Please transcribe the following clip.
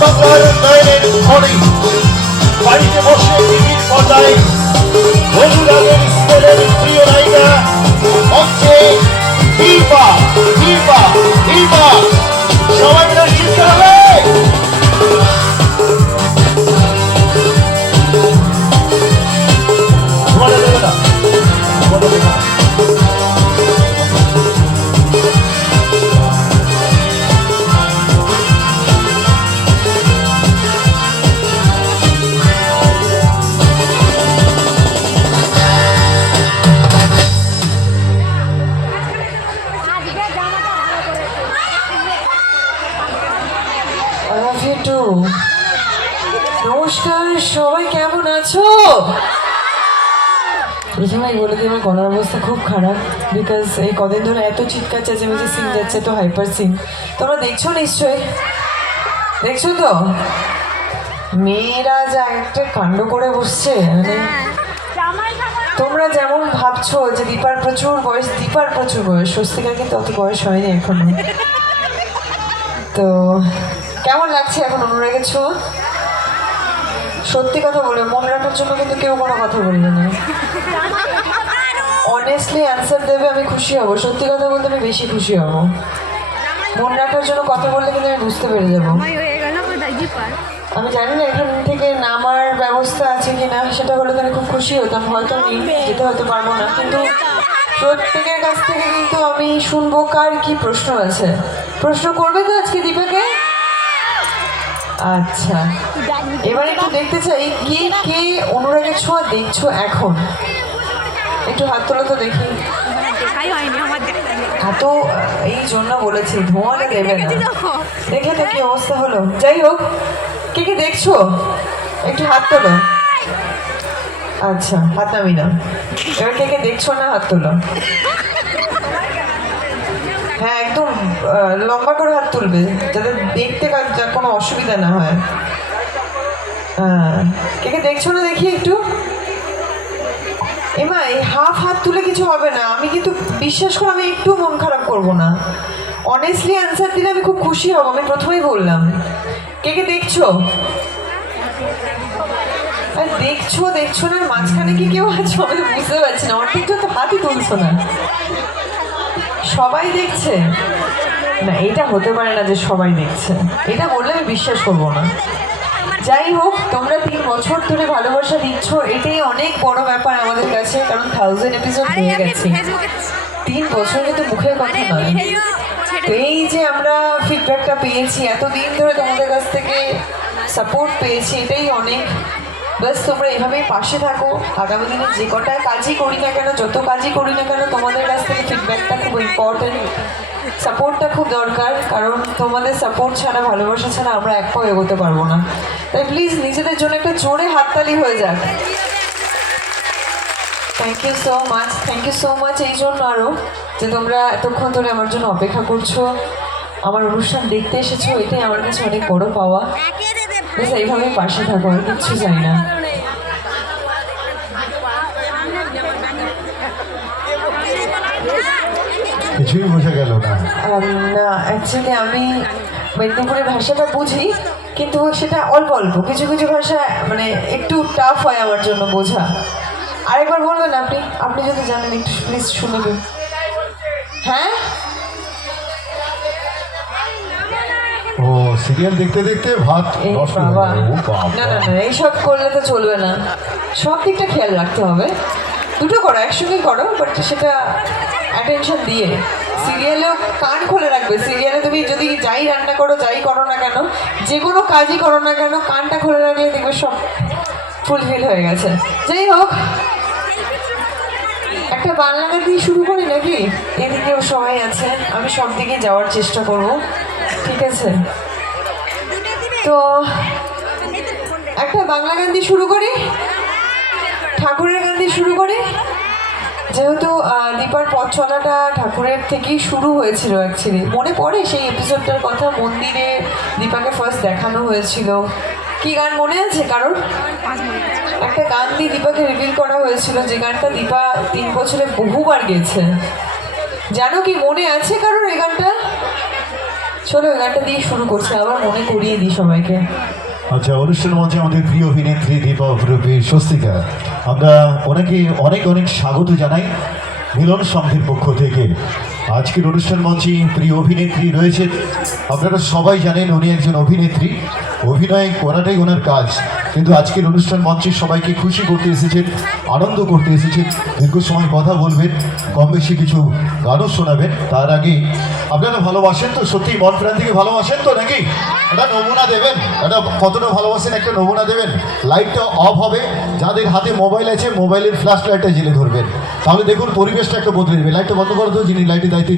বাংলার উন্নয়নের ঘরে বাড়িতে বসে টিভির পর্দায় অনুরাগের স্কুলের প্রিয় নায়িকা মঞ্চে দীপা দীপা দীপা সবাই মিলে শিখতে হবে। নমস্কার, সবাই কেমন আছো? প্রথমেই বলে দিই আমার গলার অবস্থা খুব খারাপ, বিকজ এই কদিন ধরে এত চিৎকার চেঁচামেচি সিং যাচ্ছে, তো হাইপার সিং। তোমরা দেখছো নিশ্চয়ই, দেখছো তো? মেয়েরা যা একটা কাণ্ড করে বসছে, মানে তোমরা যেমন ভাবছো যে দীপার প্রচুর বয়স, স্বস্তিকার কিন্তু অত বয়স হয়নি এখনো। তো কেমন লাগছে এখন অনুরাগের ছোঁয়া? সত্যি কথা বলে মনে রাখার জন্য কিন্তু কেউ কোনো কথা বলবে না। অনেস্টলি অ্যান্সার দেবে, আমি খুশি হব। সত্যি কথা বলতে আমি বেশি খুশি হব। মনে রাখার জন্য কথা বললে কিন্তু আমি বুঝতে পেরে যাবো। আমি জানি না এখান থেকে নামার ব্যবস্থা আছে কিনা, সেটা হলে তো আমি খুব খুশি হতাম। হয়তো আমি যেতে হয়তো পারবো না, কিন্তু প্রত্যেকের কাছ থেকে কিন্তু আমি শুনবো কার কি প্রশ্ন আছে। প্রশ্ন করবে তো আজকে দীপাকে? আচ্ছা, এবার একটু দেখতে চাই কে কে অনুরাগের ছোঁয়া দেখছো এখন। একটু হাত তোলো তো দেখি। এত এই জন্য বলেছি ধোঁয়ালে দেবে না, দেখে তো কি অবস্থা হলো। যাই হোক, কে কে দেখছো একটু হাত তোলো। আচ্ছা, হাত নামি না। এবার কে কে দেখছো না হাত তোলো। হ্যাঁ, একদম লম্বা করে হাত তুলবে যাতে দেখতে কোনো অসুবিধা না হয়। হ্যাঁ, কে কে দেখছো না দেখি একটু। এমা এই হাফ হাত তুলে কিছু হবে না। আমি কিন্তু বিশ্বাস করো আমি একটু মন খারাপ করবো না। অনেস্টলি অ্যান্সার দিলে আমি খুব খুশি হব। আমি প্রথমেই বললাম, কে কে দেখছো? দেখছো না, মাঝখানে কি কেউ আছো? আমি তো বুঝতে পারছি না। অর্ধেকটা তো হাতই তুলছো না। সবাই দেখছে না, এটা হতে পারে না যে সবাই দেখছে। এটা বললে আমি বিশ্বাস করবো না। যাই হোক, তোমরা 3 বছর ধরে ভালোবাসা দিচ্ছ, এটাই অনেক বড় ব্যাপার আমাদের কাছে, কারণ 1000 এপিসোড হয়ে গেছে। 3 বছর কিন্তু মুখের কথা নয়। তো এই যে আমরা ফিডব্যাকটা পেয়েছি, এতদিন ধরে তোমাদের কাছ থেকে সাপোর্ট পেয়েছি, এটাই অনেক। বাস তোমরা এভাবেই পাশে থাকো। আগামী দিনে যে কটা কাজই করি না কেন, যত কাজই করি না কেন, তোমাদের কাছ থেকে ফিডব্যাকটা খুব ইম্পর্টেন্ট। সাপোর্টটা খুব দরকার, কারণ তোমাদের সাপোর্ট ছাড়া, ভালোবাসা ছাড়া আমরা এক পাও এগোতে পারবো না। তাই প্লিজ নিজেদের জন্য একটা জোরে হাততালি হয়ে যাক। থ্যাংক ইউ সো মাচ এই জন্য আরও যে তোমরা এতক্ষণ ধরে আমার জন্য অপেক্ষা করছো, আমার অনুষ্ঠান দেখতে এসেছো, এটাই আমার কাছে অনেক বড় পাওয়া। বেশ এইভাবেই পাশে থাকো, আর কিচ্ছু চাই না। কিছুই বোঝা গেল না। না, অ্যাকচুয়ালি আমি মেদিনীপুরের ভাষাটা বুঝি, কিন্তু সেটা অল্প অল্প। কিছু কিছু ভাষা মানে একটু টাফ হয় আমার জন্য বোঝা। আরেকবার বলবেন আপনি? আপনি যদি জানেন একটু প্লিজ শুনে দিন। হ্যাঁ, ও সিরিয়াল দেখতে দেখতে ভাত নষ্ট হয়ে বাবা, গেল। ও বাবা। না না না, এইসব করলে তো চলবে না। সব দিকটা খেয়াল রাখতে হবে। দুটো করো, একসঙ্গে করো, বাট সেটা অ্যাটেনশন দিয়ে। সিরিয়ালেও কান খুলে রাখবে। সিরিয়ালে তুমি যদি যাই রান্না করো, যাই করো না কেন, যে কোনো কাজই করো না কেন, কানটা খুলে রাখলে দেখবে সব ফুলফিল হয়ে গেছে। যাই হোক, একটা বাংলা গান দিয়ে শুরু করি নাকি? এদিকেও সবাই আছে, আমি সব দিকে যাওয়ার চেষ্টা করব, ঠিক আছে? তো একটা বাংলা গান দিয়ে শুরু করি, ঠাকুরের গান দিয়ে শুরু করি। যেহেতু দীপার পথ চলাটা ঠাকুরের থেকেই শুরু হয়েছিল অ্যাকচুয়ালি। মনে পড়ে সেই এপিসোডটার কথা? মন্দিরে দীপাকে ফার্স্ট দেখানো হয়েছিল। কি গান মনে আছে কারোর? একটা গান দিয়ে দীপাকে রিভিল করা হয়েছিল, যে গানটা দীপা 3 বছরে বহুবার গেয়েছে। জানো কি, মনে আছে কারোর এই গানটা? চলো ওই গানটা দিয়ে শুরু করছি, আবার মনে করিয়ে দিই সবাইকে। আচ্ছা, অনুষ্ঠান মঞ্চে আমাদের প্রিয় অভিনেত্রী দীপা অপরূপী স্বস্তিকা, আমরা ওনাকে অনেক অনেক স্বাগত জানাই মিলন সংঘের পক্ষ থেকে। আজকের অনুষ্ঠান মঞ্চে প্রিয় অভিনেত্রী রয়েছে, আপনারা সবাই জানেন উনি একজন অভিনেত্রী, অভিনয় করাটাই ওনার কাজ, কিন্তু আজকের অনুষ্ঠান মঞ্চে সবাইকে খুশি করতে এসেছেন, আনন্দ করতে এসেছেন, দীর্ঘ সময় কথা বলবেন, কম বেশি কিছু গানও শোনাবেন। তার আগে আপনারা ভালোবাসেন তো, সত্যি মন প্রাণ থেকে ভালোবাসেন তো নাকি? একটা নমুনা দেবেন, একটা কতটা ভালোবাসেন একটা নমুনা দেবেন। লাইটটা অফ হবে, যাদের হাতে মোবাইল আছে মোবাইলের ফ্ল্যাশ লাইটটা জেলে ধরবেন, তাহলে দেখুন পরিবেশটা একটা বদলে যাবে। লাইটটা বন্ধ করে দেবো, যিনি লাইটের দায়িত্ব